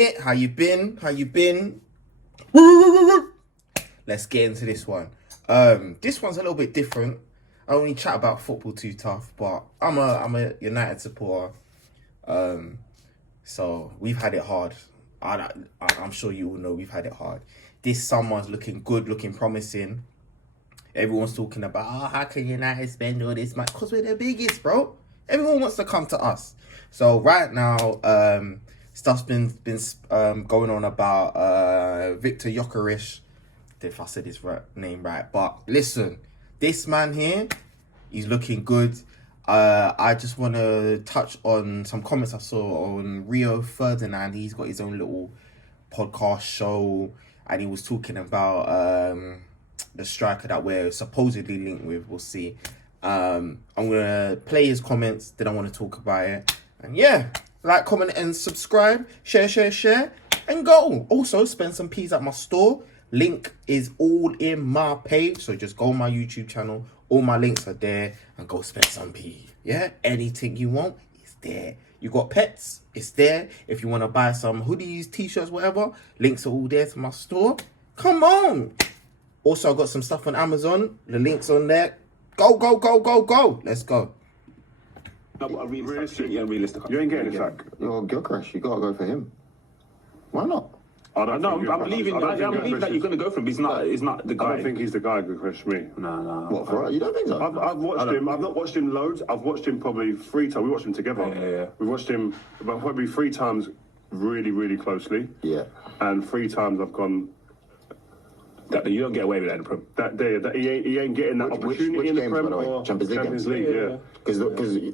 it? How you been? Let's get into this one. This one's a little bit different. I only chat about football too tough, but I'm a United supporter. So we've had it hard. I'm sure you all know we've had it hard. This summer's looking good, looking promising. Everyone's talking about, how can United spend all this money? Because we're the biggest, bro. Everyone wants to come to us. So right now, stuff's been going on about Viktor Gyökeres. If I said his name right. But listen, this man here, he's looking good. I just want to touch on some comments I saw on Rio Ferdinand. He's got his own little podcast show, and he was talking about the striker that we're supposedly linked with. We'll see. I'm gonna play his comments, then I want to talk about it. And yeah, like, comment, and subscribe. Share, and go. Also, spend some peas at my store. Link is all in my page, so just go on my YouTube channel. All my links are there, and go spend some pea. Yeah, anything you want, it's there. You got pets, it's there. If you want to buy some hoodies, t-shirts, whatever, links are all there to my store. Come on. Also, I got some stuff on Amazon. The link's on there. Go. Let's go. No, but realistic. You ain't getting a sack. You're Gyökeres. You gotta go for him. Why not? I'm believing that you're going to go for him. He's not the guy. I don't think he's the guy, Gyökeres, me. No. What, for you don't think so? I've watched him. I've not watched him loads. I've watched him probably 3 times. We watched him together. Yeah. We watched him about probably 3 times really, really closely. Yeah. And 3 times I've gone... That you don't get away with that in the Prem. That he ain't getting that opportunity which in the games, Prem by the way? or Champions League games? yeah. Because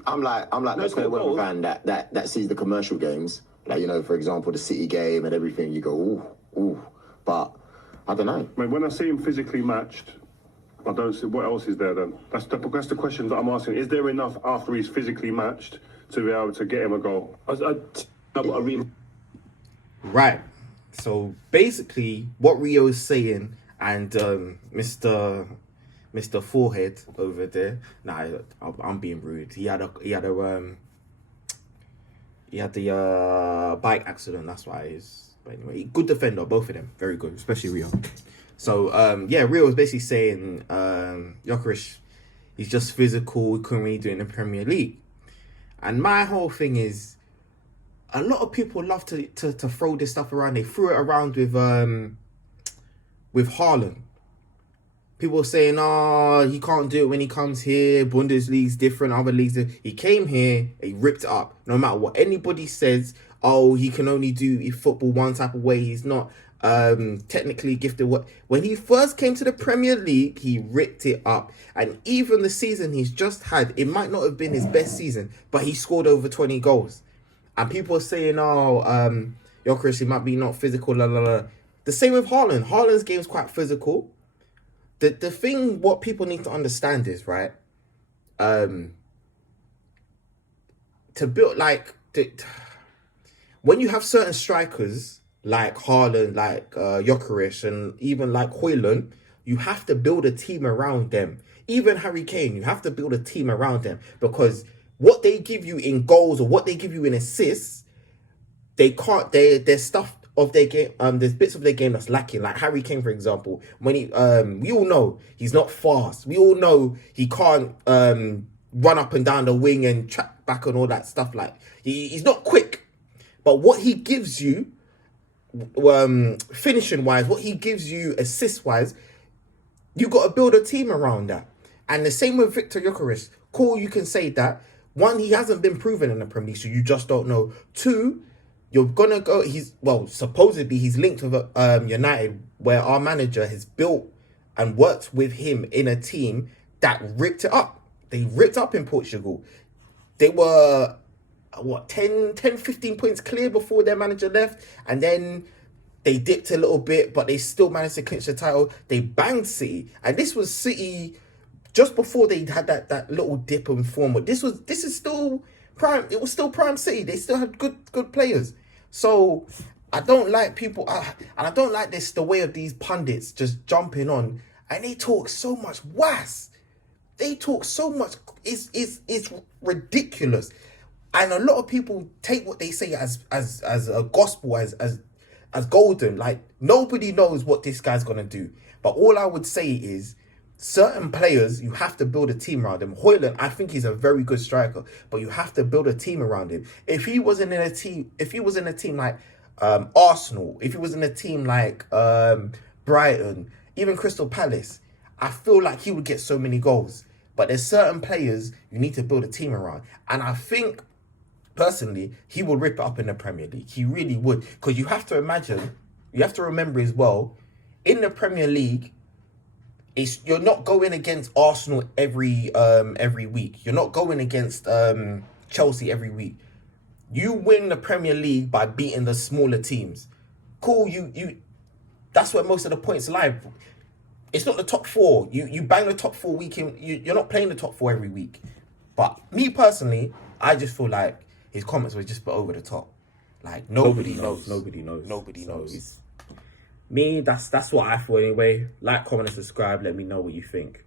I'm like that kind of West fan that sees the commercial games, like, you know, for example, the City game and everything. You go ooh, but I don't know. Mate, when I see him physically matched, I don't see what else is there. Then that's the question that I'm asking. Is there enough after he's physically matched to be able to get him a goal? Right. So basically, what Rio is saying, and Mr. Forehead over there. Nah, I'm being rude. He had the bike accident. That's why he's. But anyway, good defender, both of them, very good, especially Rio. So Rio was basically saying Gyökeres, he's just physical. He couldn't really do it in the Premier League. And my whole thing is, a lot of people love to throw this stuff around. They threw it around with Haaland. People saying, he can't do it when he comes here. Bundesliga's different, other leagues. He came here, he ripped it up. No matter what anybody says, he can only do football one type of way. He's not technically gifted. When he first came to the Premier League, he ripped it up. And even the season he's just had, it might not have been his best season, but he scored over 20 goals. And people are saying, Gyökeres, he might be not physical, The same with Haaland. Haaland's game's quite physical. The thing, what people need to understand is, right, to build, when you have certain strikers, like Haaland, like Gyökeres, and even like Højlund, you have to build a team around them. Even Harry Kane, you have to build a team around them, because what they give you in goals or what they give you in assists, there's stuff of their game, there's bits of their game that's lacking. Like Harry Kane, for example, when he, we all know he's not fast. We all know he can't run up and down the wing and track back and all that stuff. Like he's not quick. But what he gives you, finishing-wise, what he gives you assist-wise, you got to build a team around that. And the same with Viktor Gyökeres. Cool, you can say that. 1, he hasn't been proven in the Premier League, so you just don't know. 2, you're going to go... supposedly he's linked with United, where our manager has built and worked with him in a team that ripped it up. They ripped up in Portugal. They were... 10, 15 points clear before their manager left, and then they dipped a little bit, but they still managed to clinch the title. They banged City, and this was City just before they had that little dip in form. But this is still prime. It was still prime City. They still had good players. So I don't like people, and I don't like the way of these pundits just jumping on, and they talk so much was. They talk so much. It's ridiculous. And a lot of people take what they say as a gospel, as golden. Like, nobody knows what this guy's gonna do. But all I would say is, certain players, you have to build a team around him. Højlund, I think he's a very good striker, but you have to build a team around him. If he was in a team like Arsenal, if he was in a team like Brighton, even Crystal Palace, I feel like he would get so many goals. But there's certain players you need to build a team around. And I think, personally, he will rip it up in the Premier League. He really would. Because you have to remember as well, in the Premier League, you're not going against Arsenal every week. You're not going against Chelsea every week. You win the Premier League by beating the smaller teams. Cool, you that's where most of the points lie. It's not the top four. You bang the top 4 week in. You're not playing the top 4 every week. But me personally, I just feel like his comments were just over the top. Like, nobody knows. Nobody knows. Me, that's what I feel anyway. Like, comment, and subscribe. Let me know what you think.